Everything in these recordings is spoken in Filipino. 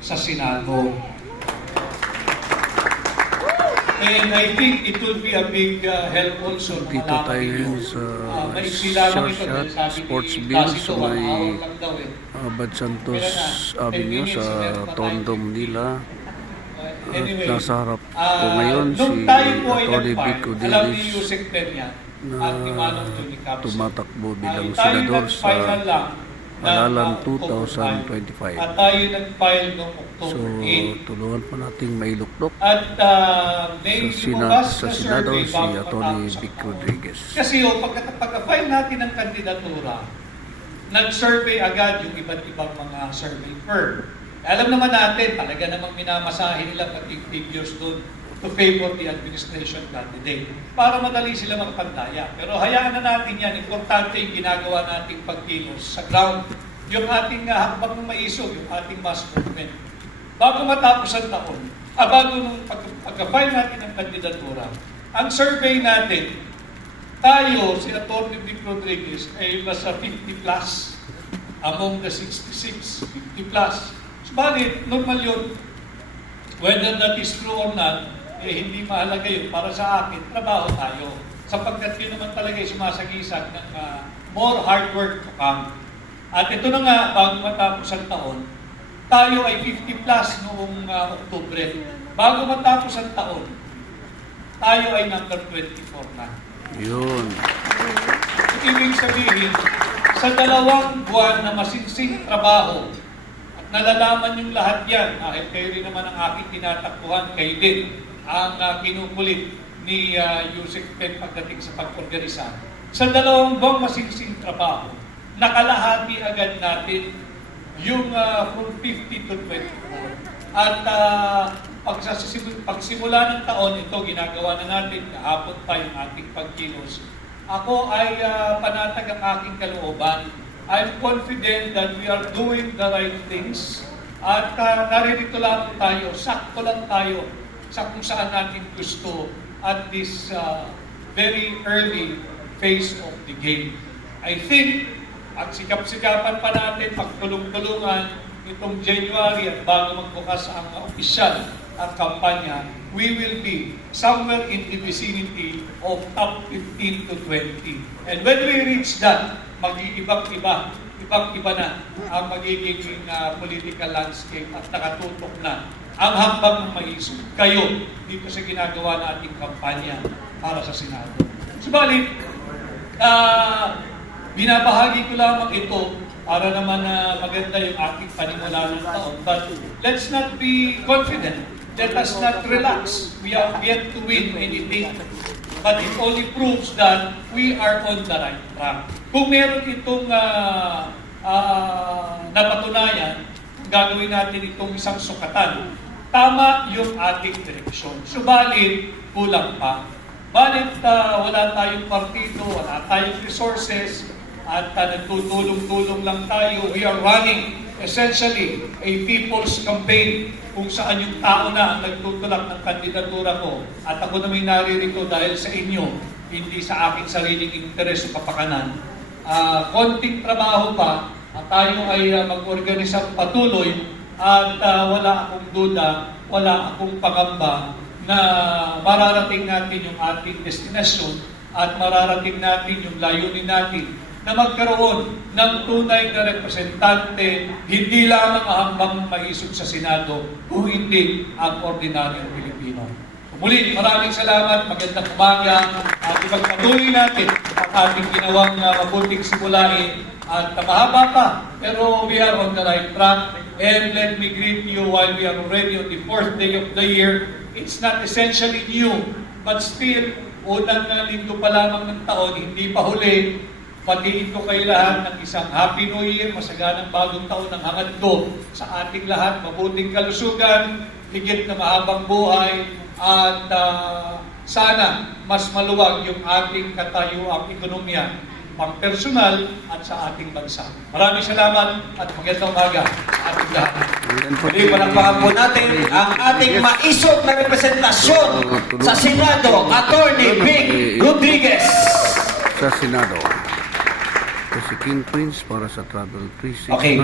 sa Senado. And I think it will be a big help also. Dito tayo ngayon sa Shashat Sports Bill sa may Abad Santos Avenue sa Tondo, Manila. At nasa harap ko ngayon si Atty. Vic Rodriguez na tumatakbo bilang senador sa halalan 2025. At tayo nag-file noong So, October 8. tulungan pa nating mailuktok At sa Senado si Atty. Vic Rodriguez. Kasi pagka-file natin ng kandidatura, nag-survey agad yung iba't ibang mga survey firm. Alam naman natin, talaga namang minamasahin nila pati figures doon to favor the administration candidate para madali sila magpandaya. Pero hayaan na natin yan. Importante yung ginagawa nating pagkilos sa ground. Yung ating hakbang ng maisog, yung ating mass movement. Bago matapos ang taon, bago nung pagka-file natin ng kandidatura, ang survey natin, tayo, si Atty. Vic Rodriguez, ay nasa 50 plus among the 66, 50 plus. Subalit, normal yun. Whether that is true or not, hindi mahalaga yun. Para sa akin, trabaho tayo. Sapagkat yun naman talaga ay sumasagisag ng more hard work to come. At ito na nga, bago matapos ang taon, tayo ay 50 plus noong Oktubre. Bago matapos ang taon, tayo ay number 24 na. Yun. Ibig sabihin, sa 2 buwan na masingsing trabaho, at nalalaman yung lahat yan, dahil kayo rin naman ang aking tinatakbuhan, kayo din, ang kinukulit ni Yusek Pen pagdating sa pag-organisa. Sa 2 buwang masingsing trabaho, nakalahati agad natin yung from 50 to 24. At pagsimula ng taon, ito ginagawa na natin, kahapon pa yung ating pagkilos. Ako ay panatag ang aking kalooban. I'm confident that we are doing the right things. At naririto lang tayo, sakto lang tayo sa kung saan natin gusto at this very early phase of the game. I think, at sikap-sikapan pa natin, magtulong-tulungan itong January at bago magbukas ang opisyal at kampanya, we will be somewhere in the vicinity of top 15 to 20. And when we reach that, mag-iibang-iba na ang magiging political landscape at nakatutok na ang hakbang ng maisip kayo dito sa ginagawa nating kampanya para sa Senado. Subalit, binabahagi ko lamang ito para naman maganda yung aking panimula ng taon. But let's not be confident. Let us not relax. We have yet to win anything. But it only proves that we are on the right track. Kung meron itong napatunayan, gagawin natin itong isang sukatan. Tama yung ating direksyon. Subalit, kulang pa. Balit wala tayong partido, wala tayong resources, at nagtutulong-tulong lang tayo. We are running essentially a people's campaign kung saan yung tao na ang nagtutulak ng kandidatura ko. At ako na may naririto dahil sa inyo, hindi sa aking sariling interes o kapakanan. Konting trabaho pa, at tayo ay mag-organisa patuloy at wala akong duda, wala akong pangamba na mararating natin yung ating destinasyon at mararating natin yung layunin natin na magkaroon ng tunay na representante, hindi lamang ang hambang maisog sa Senado, kung hindi ang ordinaryong Pilipino. Muli, maraming salamat, magandang umaga, at ipagpatuloy natin ang ating ginawang mabuting simulain at mahaba pa, pero we are on the right track. And let me greet you while we are already on the 4th day of the year. It's not essentially new, but still, unang linggo pa lamang ng taon, hindi pa huli. Patiin ko kayo lahat ng isang Happy New Year, masaganang bagong taon ng hangad ko sa ating lahat, mabuting kalusugan, higit na mahabang buhay, at sana mas maluwag yung ating katayuang ekonomiya, pang personal at sa ating bansa. Maraming salamat at magandang umaga sa ating lahat. Muli, palakpakan po natin ang ating maisog na representasyon sa Senado, Atty. Vic Rodriguez. Sa Senado. Ito si King Prince para sa Travel 369. Okay.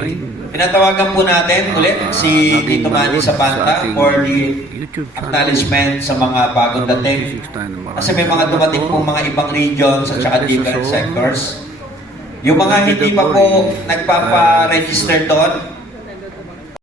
Pinatawagan po natin ulit si Tito Manny Zapanta for the YouTube channel. acknowledgement sa mga bagong dating. Kasi may mga dumating po mga ibang regions at saka different sectors. Yung mga hindi pa po nagpapa-register doon,